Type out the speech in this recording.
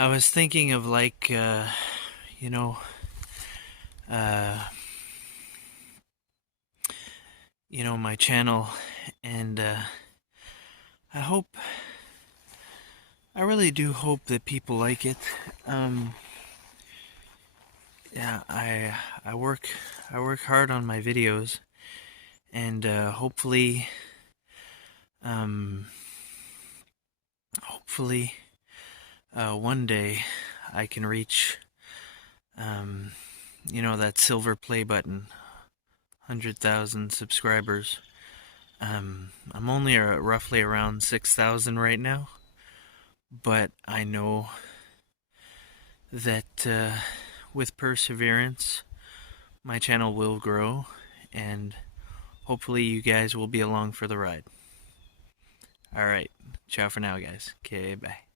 I was thinking of you know, uh, my channel, and I hope, I really do hope that people like it. Um, yeah, I work hard on my videos, and um, hopefully, one day I can reach, um, that silver play button, 100,000 subscribers. I'm only roughly around 6,000 right now, but I know that with perseverance, my channel will grow, and hopefully you guys will be along for the ride. Alright, ciao for now, guys. Okay, bye.